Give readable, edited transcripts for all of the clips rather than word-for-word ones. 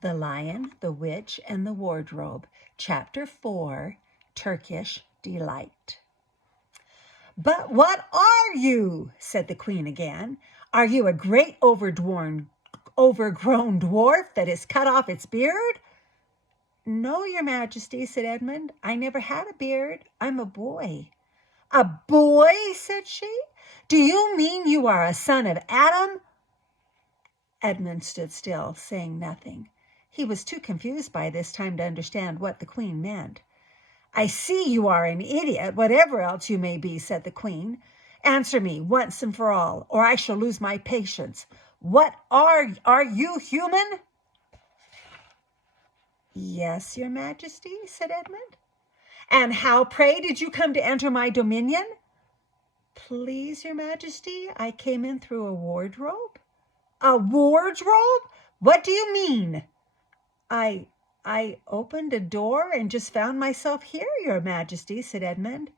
The Lion, the Witch, and the Wardrobe, Chapter 4, Turkish Delight. "But what are you?" said the queen again. "Are you a great overgrown dwarf that has cut off its beard?" "No, your majesty," said Edmund. "I never had a beard. I'm a boy." "A boy?" said she. "Do you mean you are a son of Adam?" Edmund stood still, saying nothing. He was too confused by this time to understand what the queen meant. "I see you are an idiot, whatever else you may be," said the queen. "Answer me once and for all, or I shall lose my patience. What are you human?" "Yes, your majesty," said Edmund. "And how, pray, did you come to enter my dominion?" "Please, your majesty, I came in through a wardrobe." "A wardrobe? What do you mean?" I opened a door and just found myself here, your majesty," said Edmund.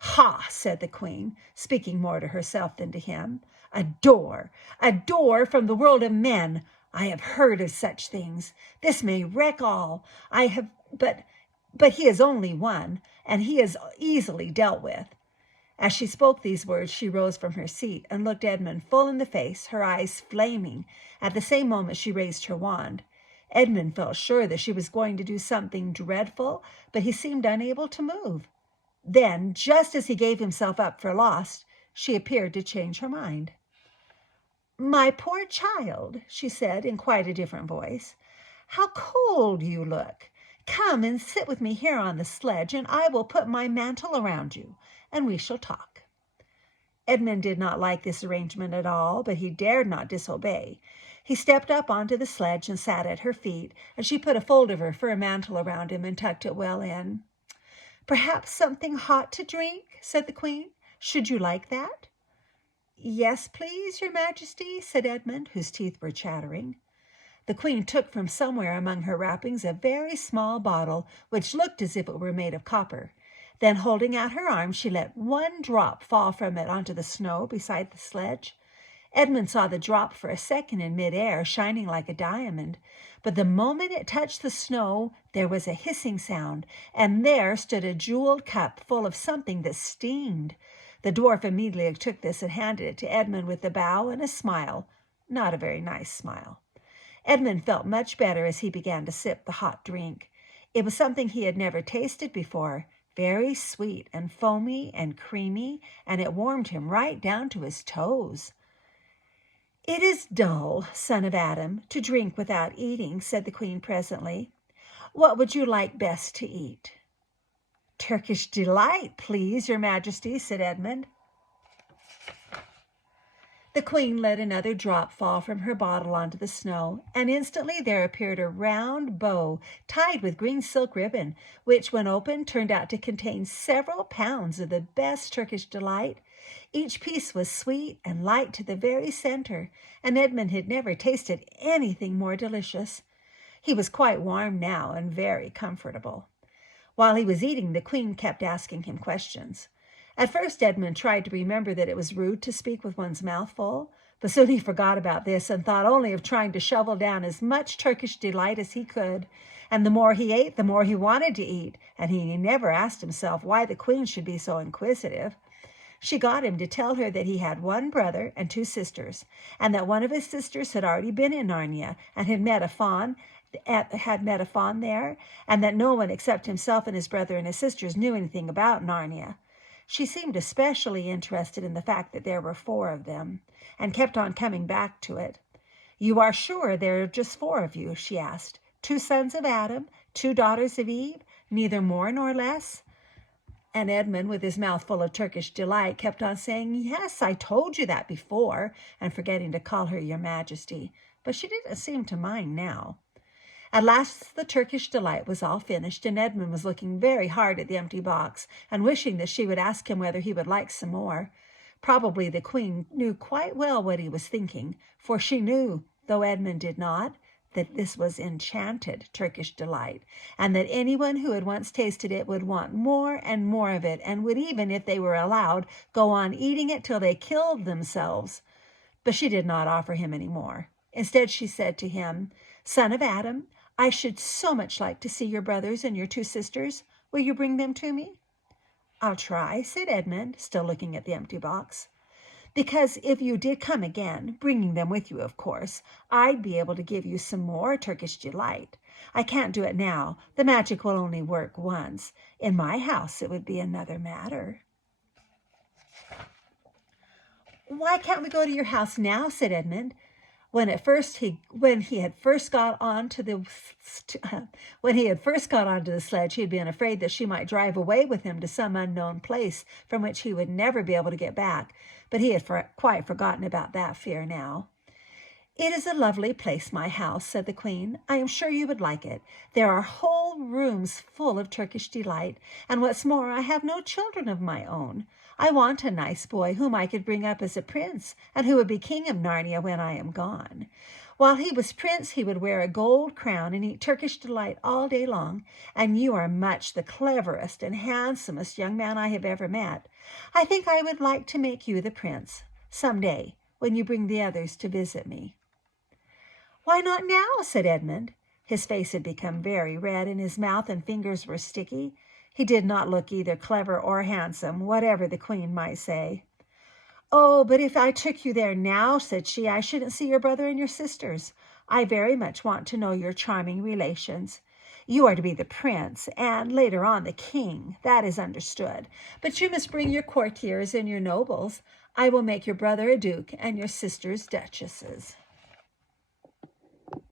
"Ha!" said the queen, speaking more to herself than to him. A door from the world of men. I have heard of such things. This may wreck all. But he is only one, and he is easily dealt with." As she spoke these words, she rose from her seat and looked Edmund full in the face, her eyes flaming. At the same moment she raised her wand. Edmund felt sure that she was going to do something dreadful, but he seemed unable to move. Then, just as he gave himself up for lost, she appeared to change her mind. "My poor child," she said in quite a different voice, "how cold you look. Come and sit with me here on the sledge, and I will put my mantle around you, and we shall talk." Edmund did not like this arrangement at all, but he dared not disobey. He stepped up onto the sledge and sat at her feet, and she put a fold of her fur mantle around him and tucked it well in. "Perhaps something hot to drink?" said the queen. "Should you like that?" "Yes, please, your majesty," said Edmund, whose teeth were chattering. The queen took from somewhere among her wrappings a very small bottle, which looked as if it were made of copper. Then, holding out her arm, she let one drop fall from it onto the snow beside the sledge. Edmund saw the drop for a second in midair, shining like a diamond. But the moment it touched the snow, there was a hissing sound, and there stood a jeweled cup full of something that steamed. The dwarf immediately took this and handed it to Edmund with a bow and a smile, not a very nice smile. Edmund felt much better as he began to sip the hot drink. It was something he had never tasted before, very sweet and foamy and creamy, and it warmed him right down to his toes. "It is dull, son of Adam, to drink without eating," said the queen presently. "What would you like best to eat?" "Turkish Delight, please, your majesty," said Edmund. The queen let another drop fall from her bottle onto the snow, and instantly there appeared a round bow tied with green silk ribbon, which, when opened, turned out to contain several pounds of the best Turkish Delight. Each piece was sweet and light to the very center, and Edmund had never tasted anything more delicious. He was quite warm now and very comfortable. While he was eating, the queen kept asking him questions. At first, Edmund tried to remember that it was rude to speak with one's mouth full, but soon he forgot about this and thought only of trying to shovel down as much Turkish Delight as he could. And the more he ate, the more he wanted to eat, and he never asked himself why the queen should be so inquisitive. She got him to tell her that he had one brother and two sisters, and that one of his sisters had already been in Narnia and had met a fawn there, and that no one except himself and his brother and his sisters knew anything about Narnia. She seemed especially interested in the fact that there were 4 of them, and kept on coming back to it. "You are sure there are just 4 of you?" she asked. "2 sons of Adam, 2 daughters of Eve, neither more nor less?" And Edmund, with his mouth full of Turkish Delight, kept on saying, "Yes, I told you that before," and forgetting to call her your majesty. But she didn't seem to mind now. At last the Turkish Delight was all finished, and Edmund was looking very hard at the empty box and wishing that she would ask him whether he would like some more. Probably the queen knew quite well what he was thinking, for she knew, though Edmund did not, that this was enchanted Turkish Delight, and that anyone who had once tasted it would want more and more of it, and would even, if they were allowed, go on eating it till they killed themselves. But she did not offer him any more. Instead, she said to him, "Son of Adam, I should so much like to see your brothers and your 2 sisters. Will you bring them to me?" "I'll try," said Edmund, still looking at the empty box. "Because if you did come again, bringing them with you, of course, I'd be able to give you some more Turkish delight. I can't do it now. The magic will only work once. In my house, it would be another matter." "Why can't we go to your house now?" said Edmund. When he had first got onto the sledge, he had been afraid that she might drive away with him to some unknown place from which he would never be able to get back. But he had quite forgotten about that fear now. "It is a lovely place, my house," said the Queen. "I am sure you would like it. There are whole rooms full of Turkish delight, and what's more, I have no children of my own. I want a nice boy whom I could bring up as a prince, and who would be king of Narnia when I am gone. While he was prince, he would wear a gold crown and eat Turkish delight all day long, and you are much the cleverest and handsomest young man I have ever met. I think I would like to make you the prince some day when you bring the others to visit me." "Why not now?" said Edmund. His face had become very red, and his mouth and fingers were sticky. He did not look either clever or handsome, whatever the Queen might say. "Oh, but if I took you there now," said she, "I shouldn't see your brother and your sisters. I very much want to know your charming relations. You are to be the prince, and later on the king. That is understood. But you must bring your courtiers and your nobles. I will make your brother a duke and your sisters duchesses."